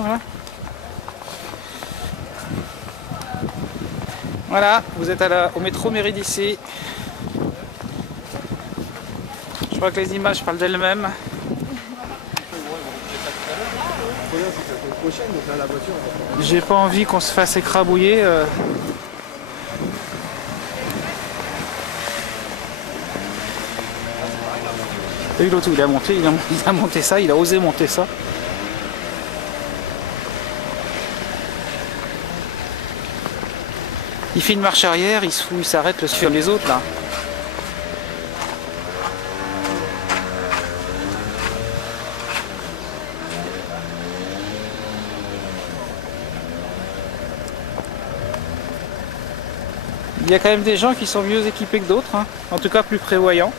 Voilà. Voilà, vous êtes au métro Médicis. Je crois que les images parlent d'elles-mêmes. J'ai pas envie qu'on se fasse écrabouiller. T'as vu l'autre, il a monté ça, il a osé monter ça. Il fait une marche arrière, il se fout, il s'arrête sur les autres là. Il y a quand même des gens qui sont mieux équipés que d'autres, hein. En tout cas plus prévoyants.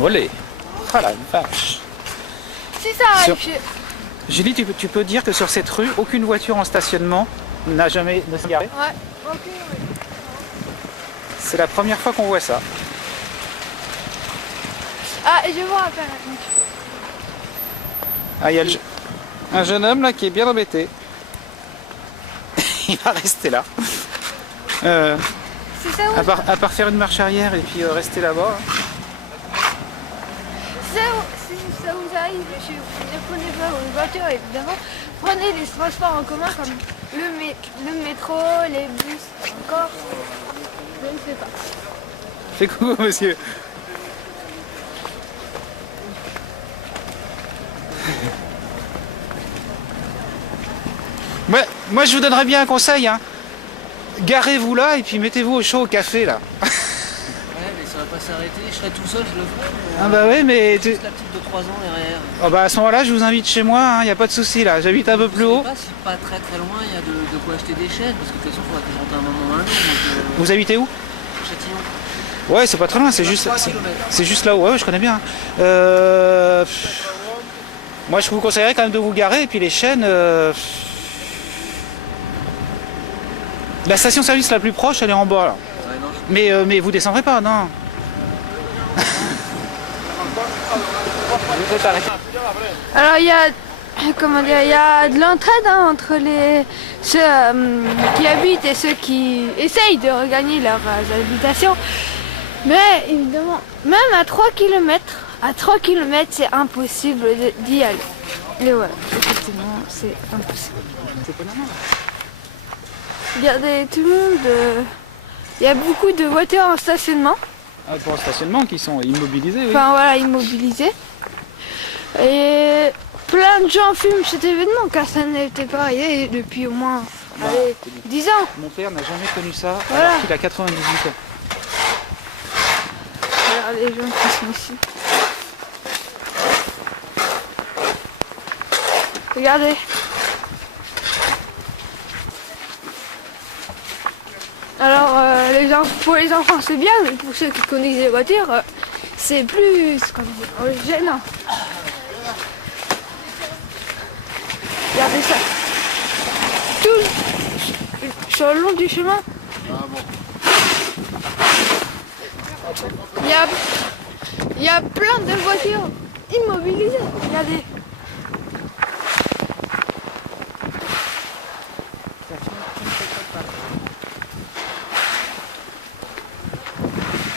Olé. Ah la vache. C'est ça, Julie, tu peux dire que sur cette rue, aucune voiture en stationnement n'a jamais ne s'est garée. Ouais, ok, oui. C'est la première fois qu'on voit ça. Ah, je vois un peu. Ah, il y a un jeune homme là qui est bien embêté. Il va rester là. C'est ça où À part faire une marche arrière et puis rester là-bas. si ça vous arrive, si vous ne prenez pas une voiture, évidemment, prenez les transports en commun comme le métro, les bus, encore, je ne sais pas. Fais coucou, monsieur. Moi, je vous donnerais bien un conseil, hein. Garez-vous là et puis mettez-vous au chaud au café là. Ouais, mais ça va pas s'arrêter. Je serai tout seul, je le ferai. Ah bah oui, mais Juste la petite de 3 ans derrière. Oh bah à ce moment-là, je vous invite chez moi, il n'y a pas de souci là. J'habite un peu plus haut. Je sais pas si pas très très loin il y a de quoi acheter des chaînes, parce que de toute façon il faudra que je rentre un moment ou un autre. Donc, Vous habitez où? Châtillon. Ouais, c'est pas très loin, c'est juste, 3 kilomètres. c'est juste là où, ouais, je connais bien. Moi, je vous conseillerais quand même de vous garer et puis les chaînes. La station-service la plus proche, elle est en bas là. Ouais, non, Mais vous descendrez pas, non. Vous êtes arrêté. Alors il y a, comment dire, il y a de l'entraide entre ceux qui habitent et ceux qui essayent de regagner leurs habitations. Mais évidemment, même à 3 km, c'est impossible d'y aller. Et ouais, effectivement, c'est impossible. C'est pas normal. Regardez, tout le monde, il y a beaucoup de voitures en stationnement. Ah, pour le stationnement qui sont immobilisés, oui. Enfin voilà, immobilisés. Et plein de gens fument cet événement car ça n'était pas arrivé depuis au moins allez, 10 ans. Mon père n'a jamais connu ça Voilà. alors qu'il a 98 ans. Regardez les gens qui sont ici. Regardez. Alors pour les enfants c'est bien, mais pour ceux qui connaissent les voitures, c'est plus gênant. Regardez ça. Tout sur le long du chemin. Il y a plein de voitures immobilisées. Regardez.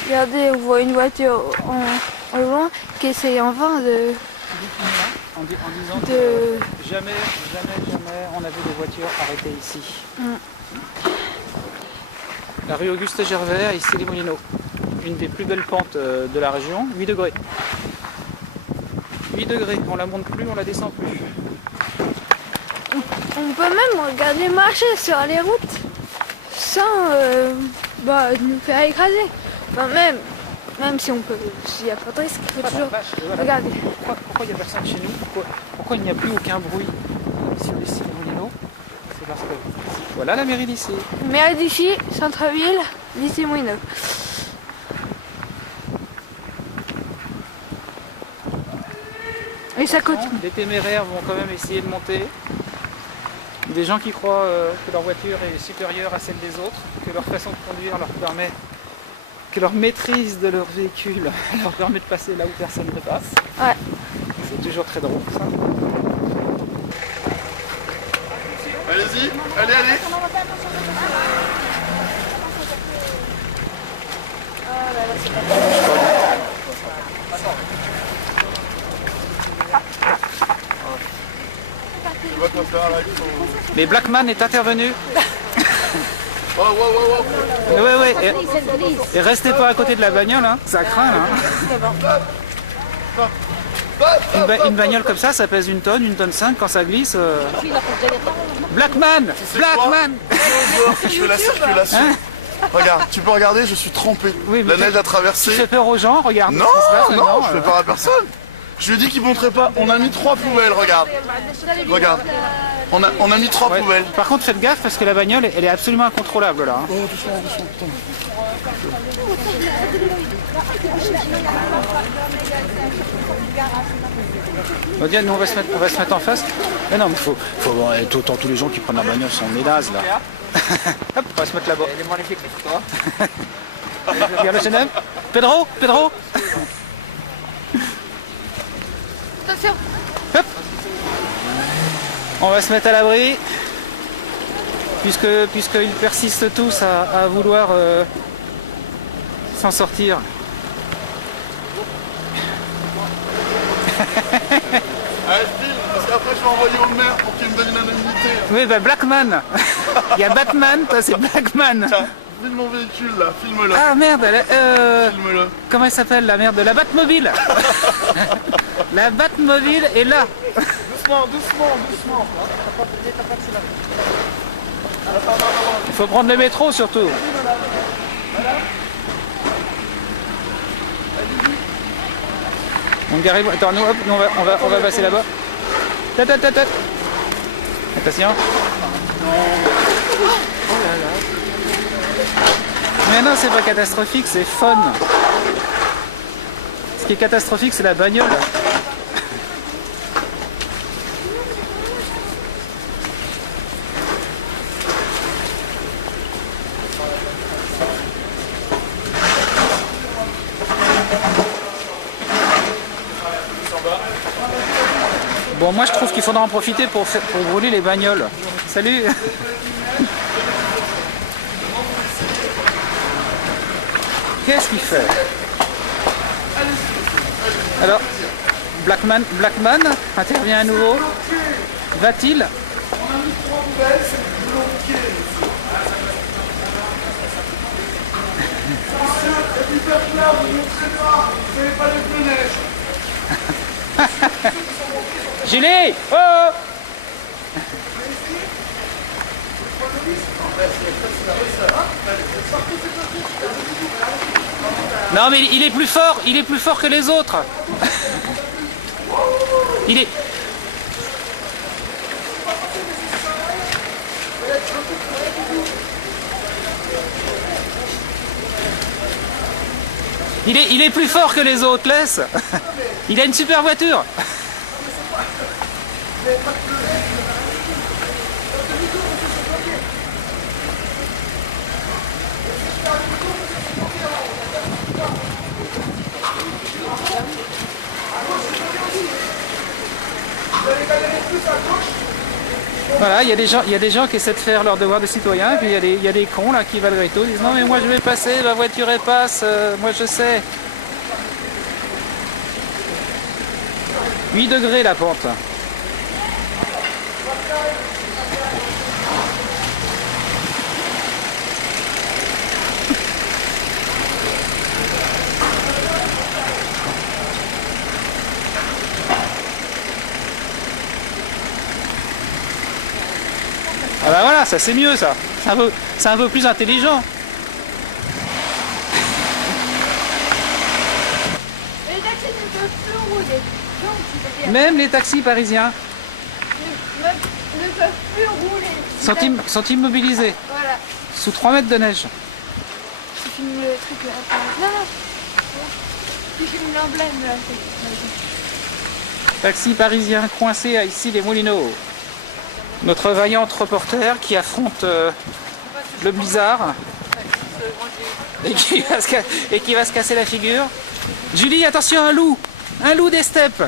Regardez, on voit une voiture en loin qui essaye en vain de... En disant que jamais on a vu des voitures arrêtées ici. La rue Auguste Gervais, à Issy-les-Moulineaux. Une des plus belles pentes de la région, 8 degrés. 8 degrés, on la monte plus, on la descend plus. On peut même regarder marcher sur les routes sans nous faire écraser. Enfin, même si on peut, s'il n'y a pas de risque, il faut toujours... Regardez. Pourquoi il n'y a personne chez nous? Pourquoi il n'y a plus aucun bruit sur Issy-les-Moulineaux? C'est parce que voilà la mairie d'ici. Mairie d'ici, centre-ville, d'Issy-Moulineaux. Et ça continue. Les téméraires vont quand même essayer de monter. des gens qui croient que leur voiture est supérieure à celle des autres, que leur façon de conduire leur permet, que leur maîtrise de leur véhicule leur permet de passer là où personne ne passe. Ouais. C'est toujours très drôle ça. Allez-y, allez. Tu vois quoi faire là, ils sont... Mais Blackman est intervenu. Oh, Ouais. Et restez pas à côté de la bagnole, hein. Ça craint là. Une bagnole comme ça pèse 1 tonne, 1,5 tonne quand ça glisse. Blackman, Blackman. Je fais la circulation. Hein? Regarde, tu peux regarder, je suis trempé. Oui, mais la neige a traversé. Tu fais peur aux gens, regarde. Non, ce qui se passe non, maintenant, je fais peur à personne. Je lui ai dit qu'il montrait pas. On a mis 3 poubelles, regarde. Regarde. On a mis 3 Ouais. poubelles. Par contre, faites gaffe parce que la bagnole, elle est absolument incontrôlable là. Hein. Oh, doucement, putain. On dit, nous on va se mettre en face. Mais non, mais faut autant tous les gens qui prennent la bagnole sont ménazes là. Hop, on va se mettre là-bas. Elle est magnifique les photos. Regarde le jeune homme. Pedro. Attention. Hop. On va se mettre à l'abri. Puisqu'ils persistent tous à vouloir s'en sortir. Allez, je filme, parce qu'après je vais envoyer au maire pour qu'il me donne une indemnité. Oui, bah Blackman. Il y a Batman, toi c'est Blackman. Tiens, filme mon véhicule là, filme-le. Ah merde, Filme-le. comment elle s'appelle la merde? La Batmobile. La Batmobile est là. Doucement. Il faut prendre le métro surtout. Donc arrive, attends, nous, hop, nous, on va passer là-bas. Attention. Mais non, c'est pas catastrophique, c'est fun. Ce qui est catastrophique, c'est la bagnole. Bon, moi je trouve qu'il faudra en profiter pour brûler les bagnoles. Salut. Qu'est-ce qu'il fait? Alors, Blackman intervient à nouveau. Va-t-il? Gilet! Oh! Non mais il est plus fort que les autres. Il est... Il est plus fort que les autres, laisse. Il a une super voiture. Voilà, il y a des gens qui essaient de faire leur devoir de citoyen, et puis il y a des cons là qui malgré tout disent non mais moi je vais passer, ma voiture elle passe, moi je sais. 8 degrés la pente. Ah bah voilà, ça c'est mieux ça. C'est un peu plus intelligent. Les taxis ne peuvent plus rouler. Donc, c'est-à-dire Même les taxis parisiens ne peuvent plus rouler. sont immobilisés Voilà. sous 3 mètres de neige. Tu filmes le truc là. Non. Tu filmes l'emblème là. Taxi parisien coincé à ici les Moulineaux. Notre vaillante reporter qui affronte le blizzard et qui va se casser la figure. Julie, attention, un loup! Un loup des steppes!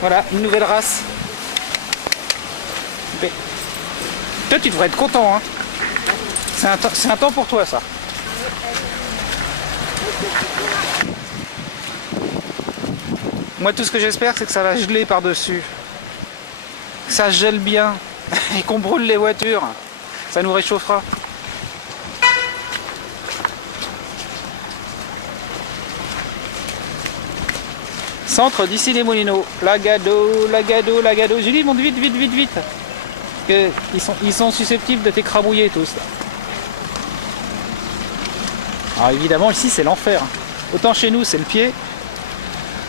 Voilà, une nouvelle race. Mais, toi, tu devrais être content, hein. C'est un temps pour toi, ça. Moi, tout ce que j'espère, c'est que ça va geler par-dessus. Que ça gèle bien. Et qu'on brûle les voitures. Ça nous réchauffera. Centre d'ici les Moulineaux. Lagado, Lagado, Lagado. Julie, monte vite, vite, vite, vite. Que ils sont susceptibles de t'écrabouiller tous. Là. Alors évidemment, ici, c'est l'enfer. Autant chez nous, c'est le pied.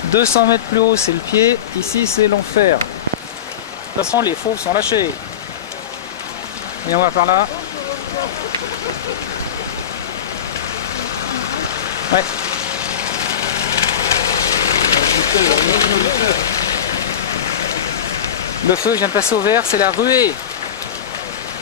200 mètres plus haut, c'est le pied. Ici, c'est l'enfer. De toute façon, les fauves sont lâchés. Et on va par là. Ouais. Le feu vient de passer au vert, c'est la ruée.